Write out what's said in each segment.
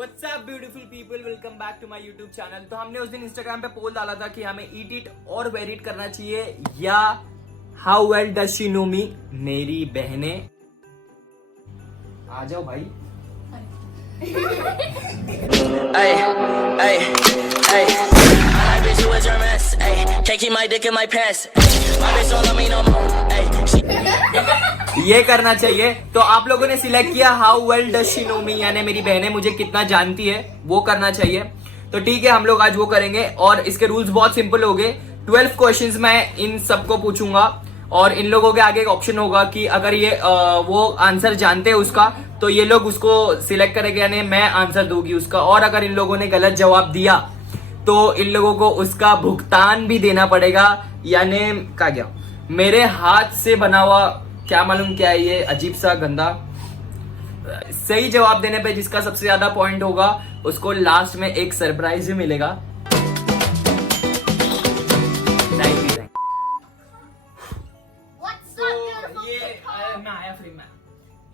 What's up beautiful people, welcome back to my YouTube channel। तो हमने उस दिन Instagram पे पोल डाला था कि हमें eat it और wear it करना चाहिए या how well does she know me। मेरी बहनें आ जाओ भाई। Ay, ay, ay. My bitch, you a germ ass. Ay, can't keep my dick in my pants. My bitch don't love me no more. Ay, she. ये करना चाहिए। तो आप लोगों ने सिलेक्ट किया how well does she know me, यानी मेरी बहनें मुझे कितना जानती है, वो करना चाहिए। तो ठीक है, हम लोग आज वो करेंगे और इसके रूल्स बहुत सिंपल हो गए। 12 क्वेश्चंस मैं इन सबको पूछूंगा और इन लोगों के आगे एक ऑप्शन होगा कि अगर ये वो आंसर जानते हैं उसका तो ये लोग उसको सिलेक्ट करेंगे, यानी मैं आंसर दूंगी उसका। और अगर इन लोगों ने गलत जवाब दिया तो इन लोगों को उसका भुगतान भी देना पड़ेगा, यानी क्या मेरे हाथ से बना हुआ, क्या मालूम क्या है ये अजीब सा गंदा। सही जवाब देने पे जिसका सबसे ज्यादा पॉइंट होगा उसको लास्ट में एक सरप्राइज भी मिलेगा। मैं आया फ्रेम में।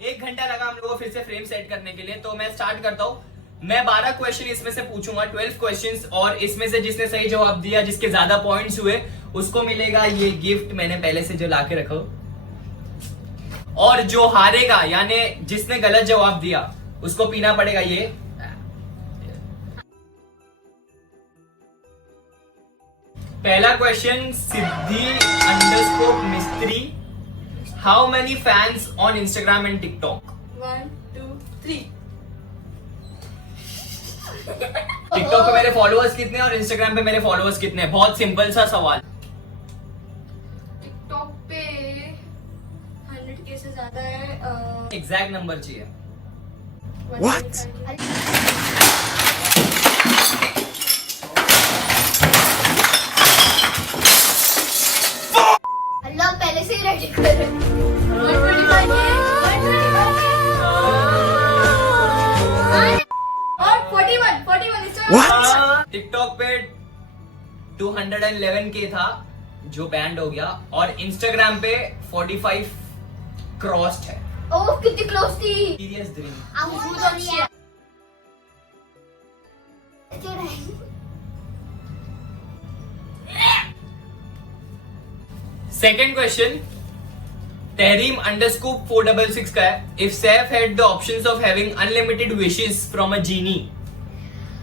1 घंटा लगा हम लोगों को फिर से फ्रेम सेट करने के लिए। तो मैं स्टार्ट करता हूँ। मैं 12 क्वेश्चन इसमें से पूछूंगा, 12 क्वेश्चंस, और इसमें से जिसने सही जवाब दिया, जिसके ज्यादा पॉइंट्स हुए, उसको मिलेगा ये गिफ्ट मैंने पहले से जो लाके रखा। और जो हारेगा यानी जिसने गलत जवाब दिया उसको पीना पड़ेगा ये। पहला क्वेश्चन, सिद्धि अंडरस्कोर मिस्त्री, how many fans on Instagram and TikTok? 1 2 3। TikTok पे मेरे फॉलोअर्स कितने और इंस्टाग्राम पे मेरे फॉलोअर्स कितने? बहुत सिंपल सा सवाल। टिकटॉक पे 100K से ज्यादा है। एग्जैक्ट नंबर चाहिए। What? अल्लाह पहले से ही रेडी कर। 125 है, 125 और 41 Instagram। टिकटॉक पे 211K था जो बैंड हो गया, और इंस्टाग्राम पे 45 क्रॉस्ड है। ओह कितनी क्लोज थी। Serious dream. बहुत अच्छी है। सेकेंड क्वेश्चन, तहरीम अंडरस्कोर 466 का है। If Saif had the options of having unlimited wishes from a genie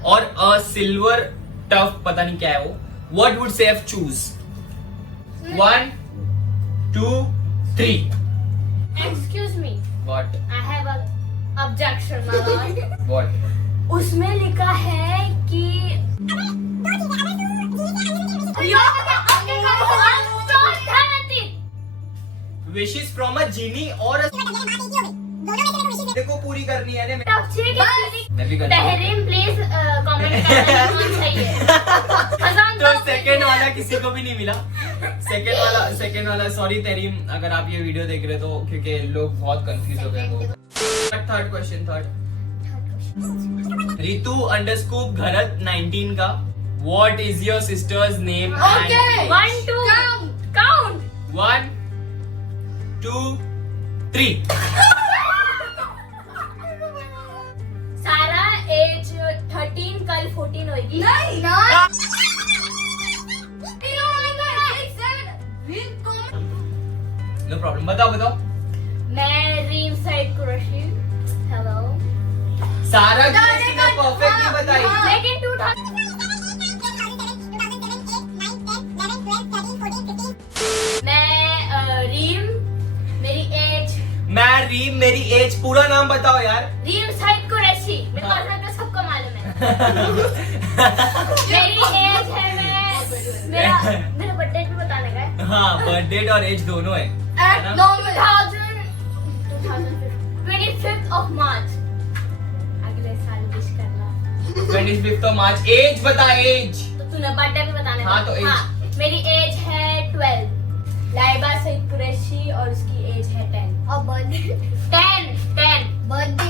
और अ सिल्वर टफ, पता नहीं क्या है वो, what would Saif choose? 1 2 3। Excuse me, what I have a objection, my lord। What? उसमें लिखा है कि विशेस फ्रॉम अ जीनी और देखो पूरी करनी है ना। मैं भी करता हूं। तहरीम प्लीज कमेंट करना कौन सही है। तो सेकंड वाला किसी को भी नहीं मिला। सेकंड वाला सॉरी तहरीम, अगर आप ये वीडियो देख रहे हो तो, क्योंकि लोग बहुत कंफ्यूज हो गए। थर्ड क्वेश्चन, रितु अंडरस्कोर घरत 19 का, what is your sisters name? 1 2 count 1 2 3। सारा एज 13, कल 14 होगी। नहीं नो प्रॉब्लम, बताओ। मैं रीम साइड कुरैशी। हेलो। सारा किसी ने परफेक्ट नहीं बताई। लेकिन 2000 मैं रीम, मेरी एज। मैं रीम, मेरी एज, पूरा नाम बताओ यार। रीम साइड कुरैशी, मेरे को तो सबको मालूम है। मेरी एज है, मेरा बर्थडे भी बताने का है। हाँ, बर्थडे और एज दोनों है। 25th of March। अगले साल विश करना। 25th of March। एज बता, एज। तो तूने बर्थडे भी बताने का। हाँ, तो एज। मेरी एज है 12। लाइबा सईद कुरैशी और उसकी एज है 10। और बर्थडे 10 बर्थडे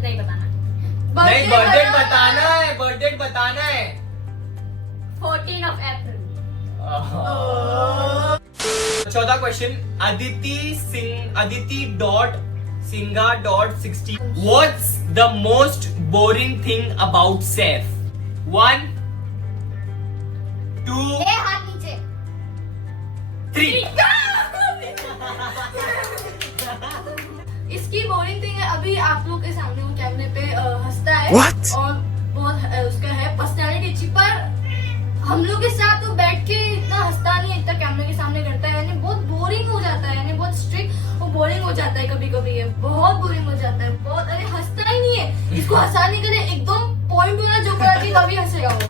नहीं बताना। नहीं, बर्थडे बताना है, बर्थडे बताना है। 14 of April। चौथा question, Aditi Singa.60. What's the most boring thing about Saif? 1, 2, ए हाथ नीचे 3. इसकी बोरिंग थिंग है, अभी आप लोग के सामने वो कैमरे पे हंसता है What? और बहुत उसका है पर्सनालिटी अच्छी, पर हम लोग के साथ वो बैठ के इतना हंसता नहीं है, इतना कैमरे के सामने करता है, यानी बहुत बोरिंग हो जाता है, यानी बहुत स्ट्रिक्ट वो बोरिंग हो जाता है कभी कभी, ये बहुत बोरिंग हो जाता है बहुत। अरे हंसता ही नहीं है, इसको हंसा नहीं करे, एकदम पॉइंट वाला जो करा चाहिए तभी हंसेगा वो।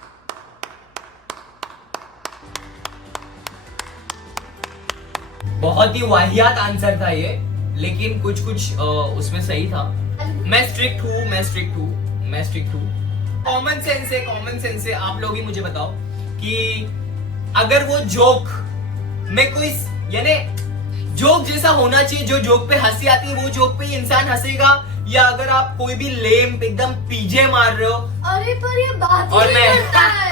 बहुत ही वाहियात आंसर था ये, लेकिन कुछ कुछ उसमें सही था। मैं स्ट्रिक्ट हूँ। कॉमन सेंस है। आप लोग ही मुझे बताओ कि अगर वो जोक में कोई यानी जोक जैसा होना चाहिए, जो जोक पे हंसी आती है वो जोक पे ही इंसान हंसेगा, या अगर आप कोई भी लेम एकदम पीजे मार रहे हो। अरे पर ये बात और ही मैं- नहीं करता है।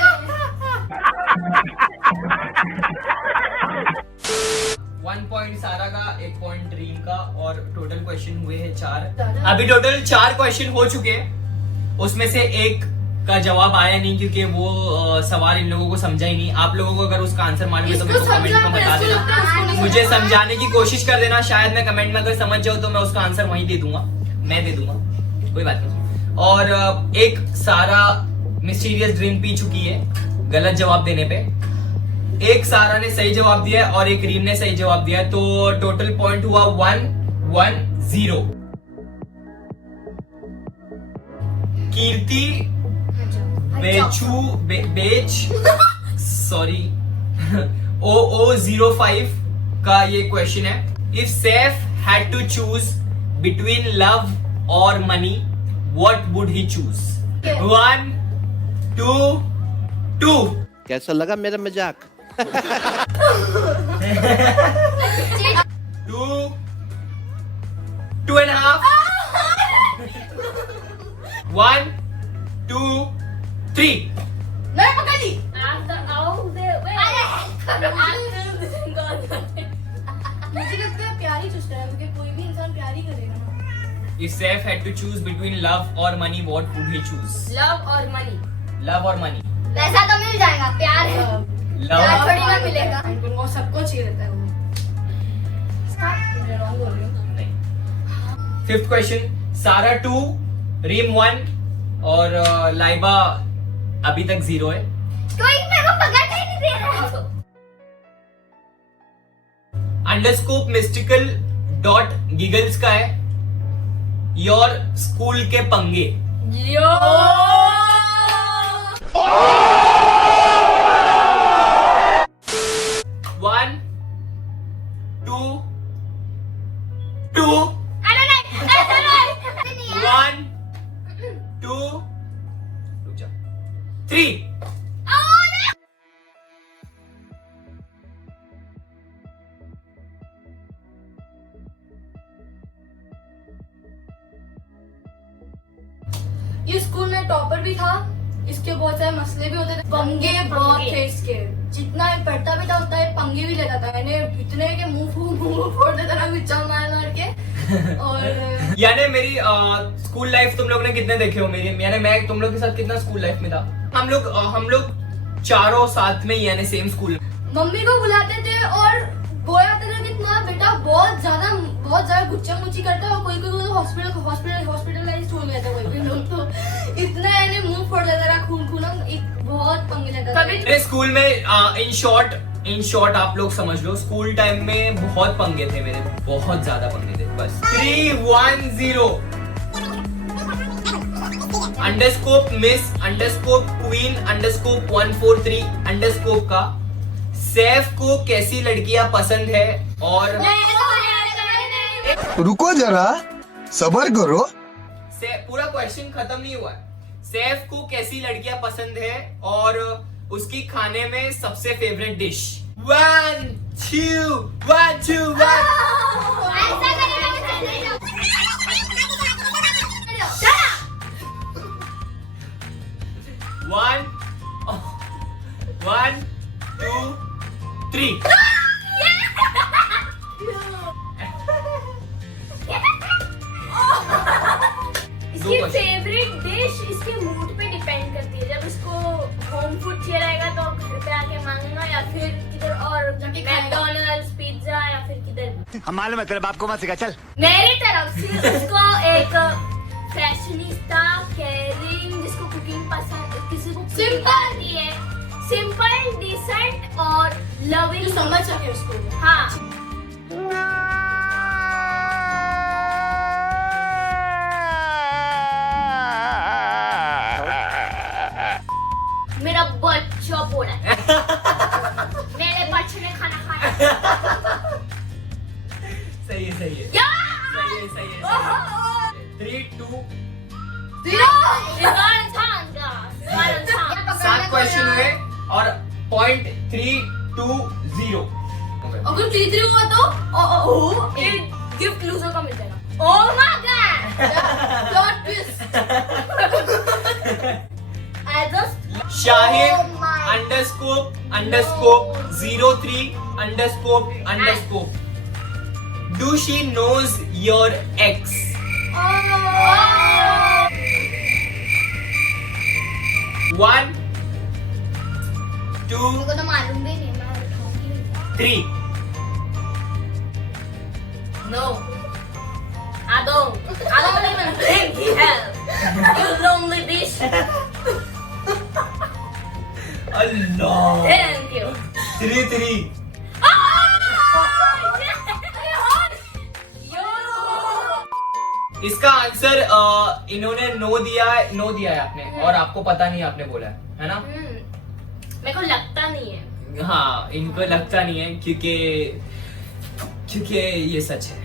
1 पॉइंट सारा का, 1 पॉइंट ड्रीम का, और टोटल क्वेश्चन हुए हैं 4। अभी टोटल 4 क्वेश्चन हो चुके हैं, उसमें से एक का जवाब आया नहीं क्योंकि वो सवाल इन लोगों को समझा ही नहीं। आप लोगों को अगर उसका आंसर मालूम है तो मेरे को कमेंट में बता देना, मुझे समझाने की कोशिश कर देना। शायद मैं कमेंट में अगर समझ जाऊँ तो मैं उसका आंसर वहीं दे दूंगा, कोई बात नहीं। और एक सारा मिस्टीरियस ड्रिंक पी चुकी है गलत जवाब देने पे, एक सारा ने सही जवाब दिया है और एक रीम ने सही जवाब दिया है, तो टोटल पॉइंट हुआ 1-1-0। कीर्ति बेच सॉरी OO05 का ये क्वेश्चन है। If Saif had to choose between love और money, what would he choose? 1, 2, 2। कैसा लगा मेरा मजाक? 2.5 1, 2, 3। मैं पकड़ ली। मुझे लगता है प्यार ही चूसता है, क्योंकि कोई भी इंसान प्यार ही करेगा ना। If Saif had to choose between love or money, what would he choose? Love और मनी। Love or money? पैसा तो मिल जाएगा, प्यार है Love. प्यार थोड़ी ना मिलेगा। वो सबको चाहिए रहता है वो। मैं wrong बोल रही हूँ। नहीं। 5th question, सारा 2, रीम 1 और लाइबा अभी तक 0 है। कोई मेरे को पकड़ ही नहीं दे रहा है। अंडरस्कोप मिस्टिकल डॉट गिगल्स का है योर स्कूल के पंगे। यो 1, 2, 2, अरे नहीं, ऐसा नहीं है। 1, 2, 3। ये स्कूल में टॉपर भी था, इसके बहुत सारे मसले भी होते थे, पंगे बहुत थे इसके। जितना ये पढ़ता भी था उतना ये पंगे भी लेता था, यानी इतने के मुंह फोड़ देता था बिच्चा मार मार के। और यानी मेरी स्कूल लाइफ तुम लोग ने कितने देखे हो मेरी, यानी मैं तुम लोग के साथ कितना स्कूल लाइफ में था। हम लोग चारों साथ में यानी सेम स्कूल। मम्मी को बुलाते थे और बोया था कितना बेटा बहुत ज्यादा गुच्चा मुच्ची करता, और कोई हॉस्पिटलाइज हो गया था कोई लोग, तो इतना यानी मुंह फोड़ देता था, खून बहुत पंगे लेता था। मेरे स्कूल में इन शॉर्ट आप लोग समझ लो, स्कूल टाइम में बहुत पंगे थे मेरे, बहुत ज्यादा पंगे थे। बस 3-1-0। अंडरस्कोप मिस अंडरस्कोप क्वीन अंडरस्कोप 143 अंडरस्कोप का सैफ को कैसी लड़कियां पसंद है, और रुको जरा, सबर करो। पूरा क्वेश्चन खत्म नहीं हुआ है। सैफ को कैसी लड़कियां पसंद है और उसकी खाने में सबसे फेवरेट डिश। 1, 2, 1, 2, 1। ऐसा करेगा। 1, 2, 3। फेवरेट डिश इसके मूड पे डिपेंड करती है। जब इसको होम फूड चाहिए रहेगा तो घर पे आके मांगेगा, या फिर किधर और मैकडॉनल्ड्स, पिज्जा, या फिर किधर। हम मालूम है तेरे बाप को मत सिखा, चल। मेरी तरफ से उसको एक फैशनिस्टा, केयरिंग, जिसको कुकिंग पसंद, किसी को Simple आती है, सिंपल, डिसेंट और लविंग समझ सके उसको। हाँ। मेरा बच्चा बोला मेरे बच्चे ने खाना खाया। सही है, सही है, या! सही है, सही है। 3, 2, सात क्वेश्चन हुए और पॉइंट 3, 2, 0। अगर 3-3 हुआ तो गिफ्ट लूजर का मिल जाएगा। Oh my God, plot twist. I just Shahid __ 03 _ Do she knows your ex? 1, 2, मुझको तो मालूम भी नहीं, मैं उठाऊंगी नहीं। 3। No, I don't even think he has. You lonely bitch. Allah. Thank you. 3. इसका आंसर इन्होंने नो दिया है आपने, और आपको पता नहीं आपने बोला है ना? मेरे को लगता नहीं है। हाँ, इनको लगता नहीं है क्योंकि ये सच है।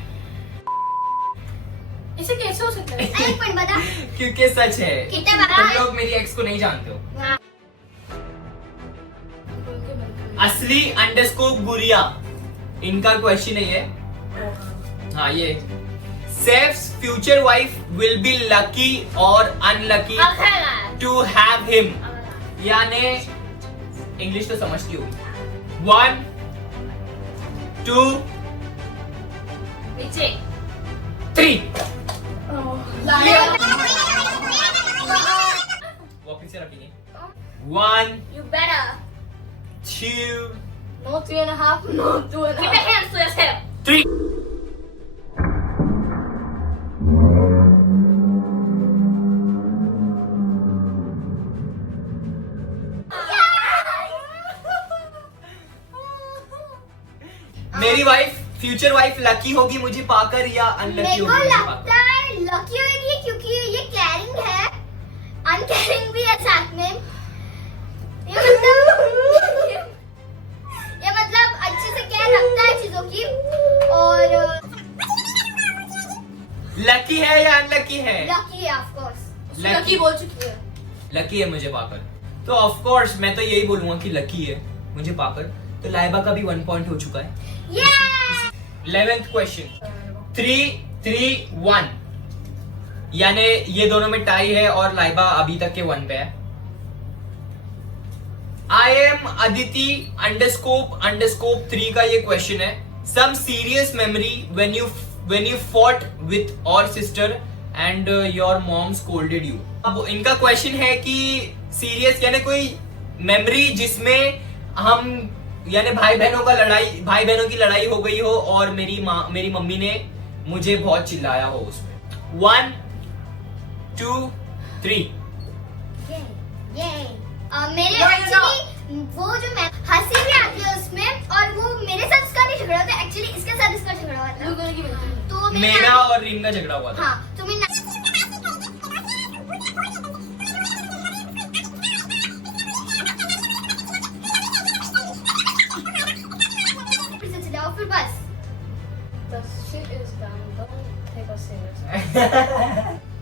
इसे कैसे हो सकता है? एक मिनट बता। क्योंकि सच है। कितने बता? तुम लोग मेरी एक्स को नहीं जानते हो। असली _ गुरिया, इनका क्वेश्चन है ये। हाँ, ये Saf's future wife will be lucky or unlucky to have him. यानी इंग्लिश तो समझती हो। 1, 2, नीचे 3। वापिस से रखेंगे। 1, You better 2, No 3.5, no 2.5. keep your hands to yourself. 3। मेरी वाइफ, फ्यूचर वाइफ लकी होगी मुझे पाकर या अनलकी मेरे होगी को मुझे लगता पाकर? है लकी होगी, क्योंकि ये कैरिंग है, अनकैरिंग भी है साथ में। ये मतलब अच्छे से केयर रखता है चीजों की। और लकी है या अनलकी है? लकी है ऑफ कोर्स। लकी बोल चुकी है। लकी है मुझे पाकर, तो ऑफ कोर्स मैं तो यही बोलूंगा कि लकी है मुझे पाकर। तो लाइबा का भी 1 पॉइंट हो चुका है। 11th क्वेश्चन 3, 3, 1, यानी ये दोनों में टाई है और लाइबा अभी तक के 1 पे है। I am Aditi _ 3 का ये क्वेश्चन है। Some serious memory when you fought with or sister and your mom scolded you. अब इनका क्वेश्चन है कि सीरियस यानी कोई मेमोरी जिसमें हम यानी भाई बहनों की लड़ाई हो गई हो और मेरी मम्मी ने मुझे बहुत चिल्लाया हो उसमें। 1, 2, 3। मेरे एक्चुअली वो जो मैं हंसी भी आती है उसमें, और वो मेरे साथ उसका नहीं झगड़ा होता, एक्चुअली इसके साथ इसका झगड़ा हुआ था। तो मेरा और रीम का झगड़ा हुआ था। हाँ, तो मैं फिर बस The shit is done. Don't take us seriously.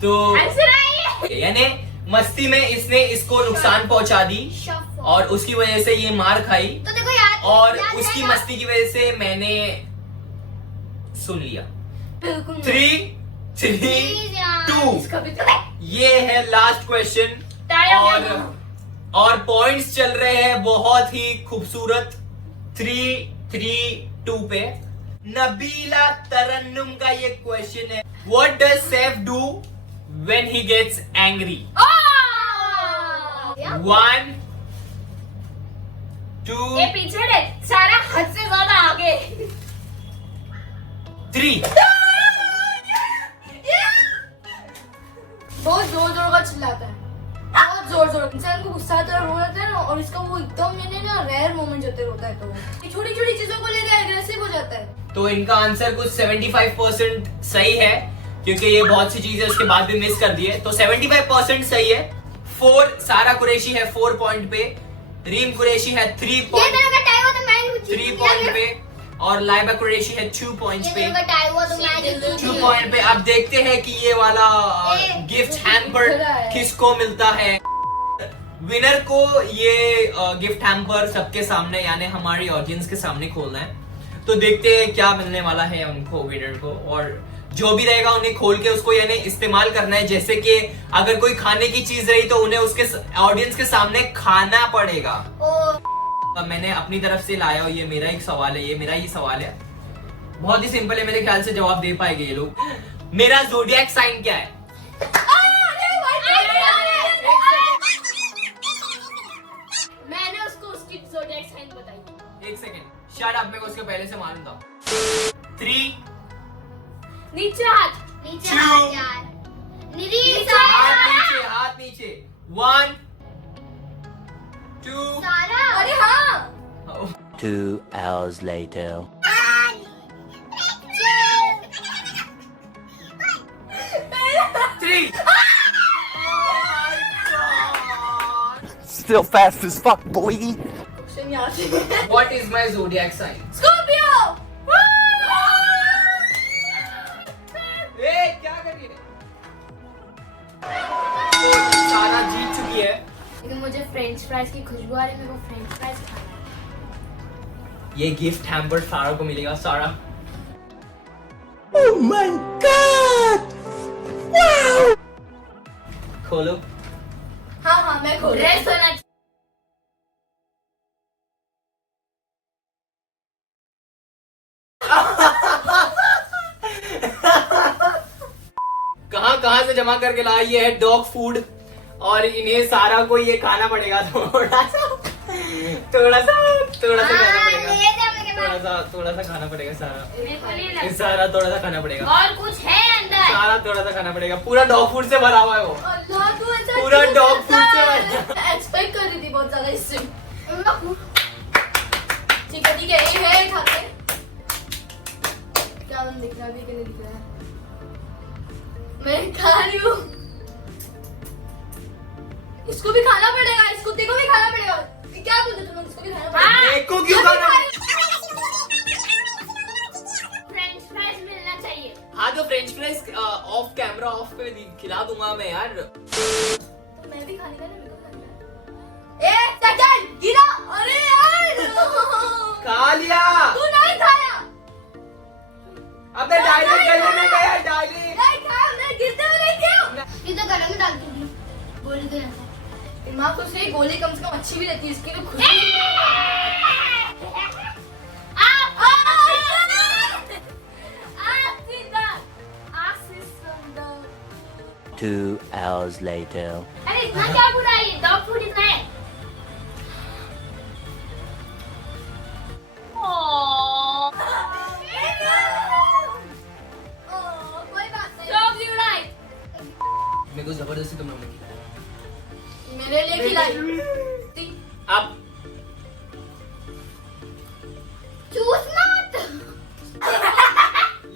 तो आंसर आई। यानी मस्ती में इसने इसको नुकसान पहुंचा दी और उसकी वजह से ये मार खाई, तो देखो याद और याद उसकी रहेगा। मस्ती की वजह से मैंने सुन लिया। बिल्कुल 3, 3, Please यार। 2। इसका भी तो ये है लास्ट क्वेश्चन और पॉइंट्स चल रहे हैं बहुत ही खूबसूरत 3, 3, 2 पे। नबीला तरन्नुम का ये क्वेश्चन है, what does Saif do when he gets angry. क्या? 1 2 ये पीछे रे, सारा हद से ज्यादा आगे। 3 बहुत जोर जोर का चिल्लाता है, बहुत जोर जोर। इंसान को गुस्सा आता है, रो जाता है ना, और इसका वो एकदम मैंने ना रेयर मोमेंट होते रोता है, तो छोटी छोटी चीजों को लेकर एग्रेसिव हो जाता है। तो इनका आंसर कुछ 75% सही है, क्योंकि ये बहुत सी चीजें उसके बाद भी मिस कर दिए। तो 75% सही है। 4 सारा कुरैशी है 4 पॉइंट पे, रीम कुरैशी है 3 पॉइंट पे, और लाइबा कुरैशी है 2 पॉइंट पे। 2 पॉइंट पे। अब देखते हैं कि ये वाला गिफ्ट हैम्पर किसको मिलता है। विनर को ये गिफ्ट हैम्पर सबके सामने यानी हमारी ऑडियंस के सामने खोलना है। तो देखते हैं क्या मिलने वाला है उनको, विनर को। और जो भी रहेगा उन्हें खोल के उसको यानी इस्तेमाल करना है। जैसे कि अगर कोई खाने की चीज रही तो उन्हें उसके ऑडियंस के सामने खाना पड़ेगा। अब मैंने अपनी तरफ से लाया, ये मेरा एक सवाल है, ये मेरा ही सवाल है, बहुत ही सिंपल है, मेरे ख्याल से जवाब दे पाएंगे ये लोग। मेरा ज़ोडिएक साइन क्या है? मैंने उसको उसकी ज़ोडिएक साइन बताई। 1 सेकेंड, शायद आप मेरे को उसके पहले से मालूम था। 3 नीचे हाथ, नीचे हाथ यार, हाथ नीचे 1 2 अरे हाँ, 2 hours later. 3 Still fast as fuck, boy. Question याद है। What is my zodiac sign? Scorpio. ए, क्या कर रही है? सारा जीत चुकी है। लेकिन मुझे फ्रेंच फ्राइज की खुशबू आ रही है, मेरे को फ्रेंच फ्राइज खाना है। ये गिफ्ट हैम्पर सारा को मिलेगा। सारा Oh my god! खोलो। हाँ हाँ, मैं खोल रही ड्रेस होना कहाँ से जमा करके लाया? ये है डॉग फूड, और इन्हें सारा को ये खाना पड़ेगा। थोड़ा सा खाना पड़ेगा। थोड़ा सा खाना पड़ेगा सारा। मेरे को नहीं लगता। सारा थोड़ा सा खाना पड़ेगा। और कुछ है अंदर। सारा थोड़ा सा खाना पड़ेगा। पूरा डॉग फूड से भरा हुआ है वो। अल्लाह, तू ऐसा पूरा क्यों dog करता food से है? बना। एक्सपेक्ट कर रही थी बहुत ज्यादा इससे। ठीक है ये है, खाते हैं। क्या दिख रहा है अभी कि नहीं दिख रहा है? मैं खा रही हूँ। इसको भी खाना पड़ेगा, इस कुत्ते को भी खाना पड़ेगा। क्या बोलते तुम लोग? इसको भी खाना पड़ेगा। मेरे को क्यों खाना? फ्रेंच फ्राइज मिलना चाहिए। हाँ तो French fries of camera off पे खिला दूंगा मैं यार। तो मैं भी खाने का ना, मेरे को खाना है। ए सेकंड गिरा। अरे यार खा लिया। तू नहीं खाया। अबे डायरेक्ट गले में गया डायरेक्ट। नहीं खाया, मैं गिरते हुए नहीं किया। ये तो गले में डाल दूंगी। बोल दे ऐसा। दिमाग तो सही, गोली कम से कम अच्छी भी रहती है, इसकी भी खुशी। अरे 2 hours later. इतना क्या बुरा है? डॉग फूड इतना है। कोई बात नहीं, Serve you right. मेरे को जबरदस्ती तुम लोगों ने खिलाया। मेरे लिए खिलाई। अब चूस मत।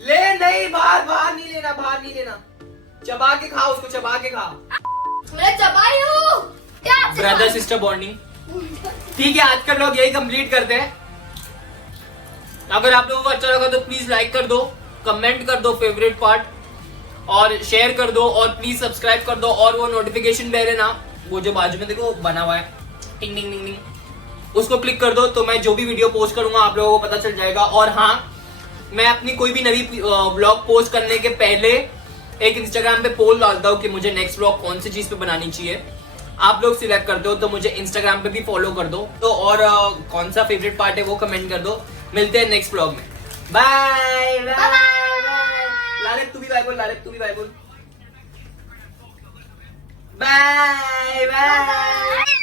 ले नहीं, बाहर नहीं लेना, बाहर नहीं लेना। चबा के खा उसको, चबा के खा। मैं चबाई हूँ। क्या ब्रदर सिस्टर बॉन्डिंग। ठीक है, आज का व्लॉग यही कंप्लीट करते हैं। अगर आप लोगों को अच्छा लगा तो प्लीज लाइक कर दो, कमेंट कर दो फेवरेट पार्ट, और शेयर कर दो, और प्लीज सब्सक्राइब कर दो। और वो नोटिफिकेशन बेल है ना, वो जो बाजू में देखो बना हुआ है टिंग टिंग टिंग टिंग, उसको क्लिक कर दो। तो मैं जो भी वीडियो पोस्ट करूंगा आप लोगों को पता चल जाएगा। और हाँ, मैं अपनी कोई भी नवी व्लॉग पोस्ट करने के पहले एक इंस्टाग्राम पे पोल डालता हूँ कि मुझे नेक्स्ट व्लॉग कौन सी चीज पे बनानी चाहिए। आप लोग सिलेक्ट करते हो तो मुझे इंस्टाग्राम पे भी फॉलो कर दो। तो और कौन सा फेवरेट पार्ट है वो कमेंट कर दो। मिलते हैं नेक्स्ट व्लॉग में। Bye bye. लालिब तू भी बाय बोल, लालिब तू भी बाय बोल। Bye bye.